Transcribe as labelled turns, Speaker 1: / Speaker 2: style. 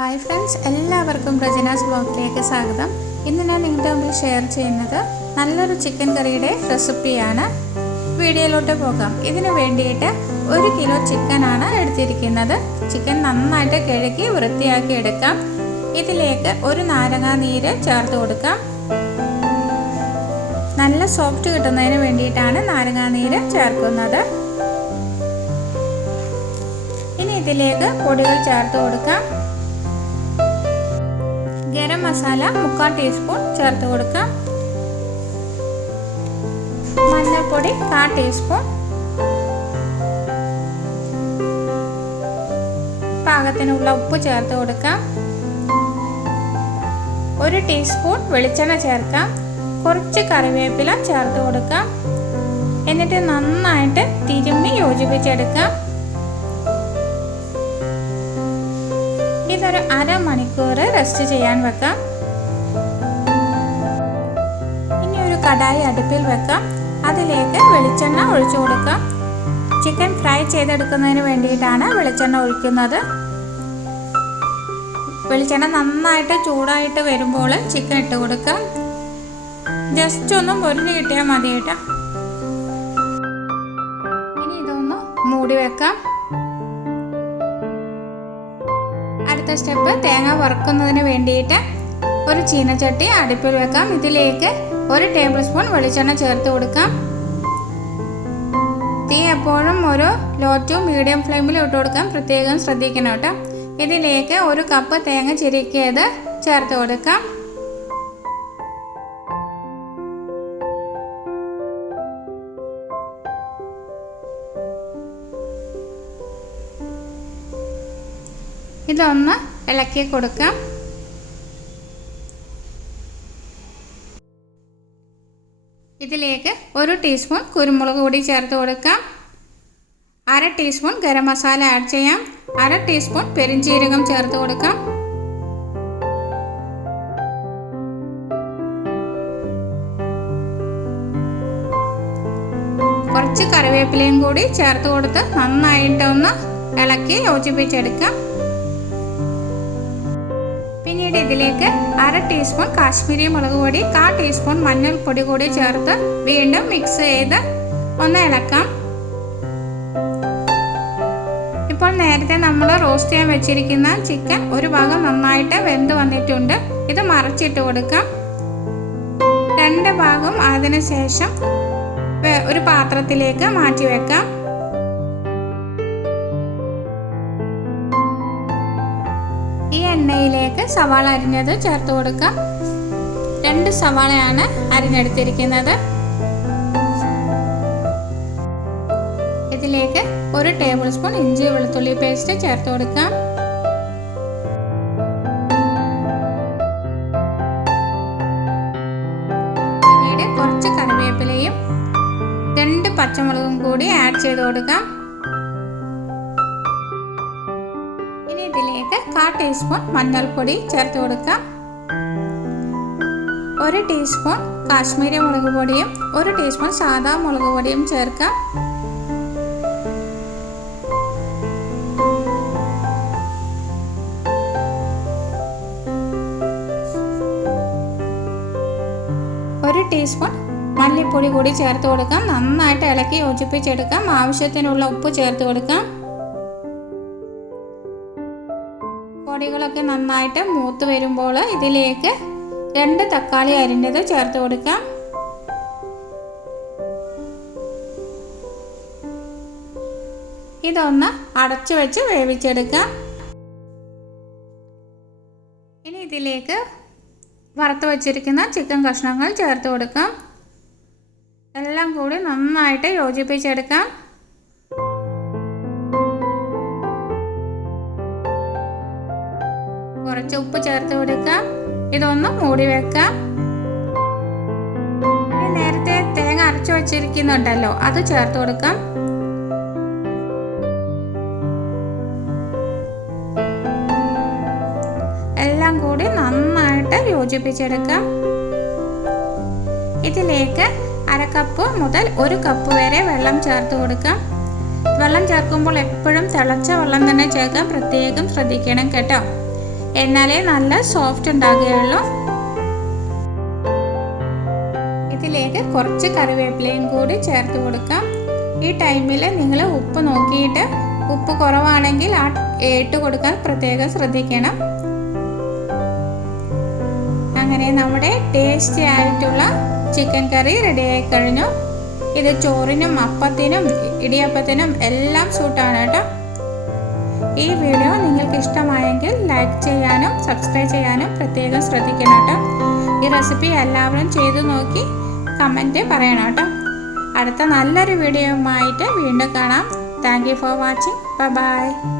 Speaker 1: Hi friends എല്ലാവർക്കും പ്രജനാസ് ബ്ലോഗിലേക്ക് സ്വാഗതം. ഇന്ന് ഞാൻ നിങ്ങളുടെ മുമ്പിൽ ഷെയർ ചെയ്യുന്നത് നല്ലൊരു ചിക്കൻ കറിയുടെ റെസിപ്പിയാണ് വീഡിയോയിലോട്ട് പോകാം. ഇതിന് വേണ്ടിയിട്ട് ഒരു കിലോ ചിക്കനാണ് എടുത്തിരിക്കുന്നത്. ചിക്കൻ നന്നായിട്ട് കിഴക്കി വൃത്തിയാക്കി എടുക്കാം. ഇതിലേക്ക് ഒരു നാരങ്ങാ നീര് ചേർത്ത് കൊടുക്കാം. നല്ല സോഫ്റ്റ് കിട്ടുന്നതിന് വേണ്ടിയിട്ടാണ് നാരങ്ങാ നീര് ചേർക്കുന്നത്. ഇനി ഇതിലേക്ക് പൊടികൾ ചേർത്ത് കൊടുക്കാം. ഗരം മസാല മുക്കാൽ ടീസ്പൂൺ ചേർത്ത് കൊടുക്കാം. മഞ്ഞൾപ്പൊടി കാ ടീസ്പൂൺ. പാകത്തിനുള്ള ഉപ്പ് ചേർത്ത് കൊടുക്കാം. ഒരു ടീസ്പൂൺ വെളിച്ചെണ്ണ ചേർക്കാം. കുറച്ച് കറിവേപ്പില ചേർത്ത് കൊടുക്കാം. എന്നിട്ട് നന്നായിട്ട് തിരുമ്മി യോജിപ്പിച്ചെടുക്കാം. ഇതൊരു അരമണിക്കൂർ റെസ്റ്റ് ചെയ്യാൻ വെക്കാം. ഇനി ഒരു കടായി അടുപ്പിൽ വെക്കാം. അതിലേക്ക് വെളിച്ചെണ്ണ ഒഴിച്ചു കൊടുക്കാം. ചിക്കൻ ഫ്രൈ ചെയ്തെടുക്കുന്നതിന് വേണ്ടിയിട്ടാണ് വെളിച്ചെണ്ണ ഒഴിക്കുന്നത്. വെളിച്ചെണ്ണ നന്നായിട്ട് ചൂടായിട്ട് വരുമ്പോൾ ചിക്കൻ ഇട്ട് കൊടുക്കാം. ജസ്റ്റ് ഒന്ന് പൊരിഞ്ഞ് കിട്ടിയാൽ മതി കേട്ടോ ഇനി ഇതൊന്ന് മൂടി വെക്കാം. അടുത്ത സ്റ്റെപ്പ് തേങ്ങ വറുക്കുന്നതിന് വേണ്ടിയിട്ട് ഒരു ചീനച്ചട്ടി അടുപ്പിൽ വെക്കാം. ഇതിലേക്ക് ഒരു ടേബിൾ സ്പൂൺ വെളിച്ചെണ്ണ ചേർത്ത് കൊടുക്കാം. തീ എപ്പോഴും ഒരു ലോ ടു മീഡിയം ഫ്ലെയിമിൽ ഇട്ട് കൊടുക്കാം. പ്രത്യേകം ശ്രദ്ധിക്കണം കേട്ടോ. ഇതിലേക്ക് ഒരു കപ്പ് തേങ്ങ ചിരിക്കിയത് ചേർത്ത് കൊടുക്കാം. ഇതൊന്ന് ഇളക്കി കൊടുക്കാം. ഇതിലേക്ക് ഒരു ടീസ്പൂൺ കുരുമുളക് കൂടി ചേർത്ത് കൊടുക്കാം. അര ടീസ്പൂൺ ഗരം മസാല ആഡ് ചെയ്യാം. അര ടീസ്പൂൺ പെരിഞ്ചീരകം ചേർത്ത് കൊടുക്കാം. കുറച്ച് കറിവേപ്പിലയും കൂടി ചേർത്ത് കൊടുത്ത് നന്നായിട്ടൊന്ന് ഇളക്കി യോജിപ്പിച്ചെടുക്കാം. പിന്നീട് ഇതിലേക്ക് അര ടീസ്പൂൺ കാശ്മീരി മുളക് പൊടി കാ ടീസ്പൂൺ മഞ്ഞൾപ്പൊടി കൂടി ചേർത്ത് വീണ്ടും മിക്സ് ചെയ്ത് ഒന്ന് ഇളക്കാം. ഇപ്പോൾ നേരത്തെ നമ്മൾ റോസ്റ്റ് ചെയ്യാൻ വെച്ചിരിക്കുന്ന ചിക്കൻ ഒരു ഭാഗം നന്നായിട്ട് വെന്ത് വന്നിട്ടുണ്ട്. ഇത് മറച്ചിട്ട് കൊടുക്കാം. രണ്ട് ഭാഗം അതിനുശേഷം ഒരു പാത്രത്തിലേക്ക് മാറ്റി വെക്കാം. ഈ എണ്ണയിലേക്ക് സവാള അരിഞ്ഞത് ചേർത്ത് കൊടുക്കാം രണ്ട് സവാളയാണ് അരിഞ്ഞെടുത്തിരിക്കുന്നത്. ഇതിലേക്ക് ഒരു ടേബിൾ സ്പൂൺ ഇഞ്ചി വെളുത്തുള്ളി പേസ്റ്റ് ചേർത്ത് കൊടുക്കാം പിന്നീട് കുറച്ച് കറിവേപ്പിലയും രണ്ട് പച്ചമുളകും കൂടി ആഡ് ചെയ്ത് കൊടുക്കാം. ഇതിലേക്ക് കാ ടീസ്പൂൺ മഞ്ഞൾപ്പൊടി ചേർത്ത് കൊടുക്കാം. ഒരു ടീസ്പൂൺ കാശ്മീരി മുളക് പൊടിയും ഒരു ടീസ്പൂൺ സാധാ മുളക് പൊടിയും ചേർക്കാം. ഒരു ടീസ്പൂൺ മല്ലിപ്പൊടി കൂടി ചേർത്ത് കൊടുക്കാം. നന്നായിട്ട് ഇളക്കി യോജിപ്പിച്ചെടുക്കാം. ആവശ്യത്തിനുള്ള ഉപ്പ് ചേർത്ത് കൊടുക്കാം. പൊടികളൊക്കെ നന്നായിട്ട് മൂത്ത് വരുമ്പോൾ ഇതിലേക്ക് രണ്ട് തക്കാളി അരിഞ്ഞത് ചേർത്ത് കൊടുക്കാം. ഇതൊന്ന് അടച്ചു വെച്ച് വേവിച്ചെടുക്കാം. ഇനി ഇതിലേക്ക് വറുത്ത് വച്ചിരിക്കുന്ന ചിക്കൻ കഷ്ണങ്ങൾ ചേർത്ത് കൊടുക്കാം. എല്ലാം കൂടി നന്നായിട്ട് യോജിപ്പിച്ചെടുക്കാം. കുറച്ച് ഉപ്പ് ചേർത്ത് കൊടുക്കാം. ഇതൊന്ന് മൂടി വെക്കാം. നേരത്തെ തേങ്ങ അരച്ചു വച്ചിരിക്കുന്നുണ്ടല്ലോ അത് ചേർത്ത് കൊടുക്കാം. എല്ലാം കൂടി നന്നായിട്ട് യോജിപ്പിച്ചെടുക്കാം. ഇതിലേക്ക് അര കപ്പ് മുതൽ ഒരു കപ്പ് വരെ വെള്ളം ചേർത്ത് കൊടുക്കാം. വെള്ളം ചേർക്കുമ്പോൾ എപ്പോഴും തിളച്ച വെള്ളം തന്നെ ചേർക്കാൻ പ്രത്യേകം ശ്രദ്ധിക്കണം കേട്ടോ. എന്നാലേ നല്ല സോഫ്റ്റ് ഉണ്ടാകുകയുള്ളൂ. ഇതിലേക്ക് കുറച്ച് കറിവേപ്പിലയും കൂടി ചേർത്ത് കൊടുക്കാം. ഈ ടൈമിൽ നിങ്ങൾ ഉപ്പ് നോക്കിയിട്ട് ഉപ്പ് കുറവാണെങ്കിൽ ആ ഇട്ട് കൊടുക്കാൻ പ്രത്യേകം ശ്രദ്ധിക്കണം. അങ്ങനെ നമ്മുടെ ടേസ്റ്റി ആയിട്ടുള്ള ചിക്കൻ കറി റെഡിയായി കഴിഞ്ഞു. ഇത് ചോറിനും അപ്പത്തിനും ഇടിയപ്പത്തിനും എല്ലാം സൂട്ടാണ് കേട്ടോ. ഈ വീഡിയോ നിങ്ങൾക്ക് ഇഷ്ടമായെങ്കിൽ ലൈക്ക് ചെയ്യാനും സബ്സ്ക്രൈബ് ചെയ്യാനും പ്രത്യേകം ശ്രദ്ധിക്കണം കേട്ടോ. ഈ റെസിപ്പി എല്ലാവരും ചെയ്തു നോക്കി കമന്റ് പറയണം കേട്ടോ. അടുത്ത നല്ലൊരു വീഡിയോയുമായിട്ട് വീണ്ടും കാണാം. Thank you for watching bye